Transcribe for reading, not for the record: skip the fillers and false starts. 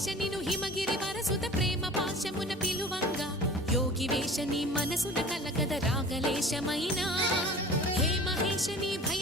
వేష నిను హిమగిరి వరసుత ప్రేమ పాశమున పిలువంగా యోగి వేష నీ మనసున కలకద రాగలేశమైనా హే మహేశ నీ భయ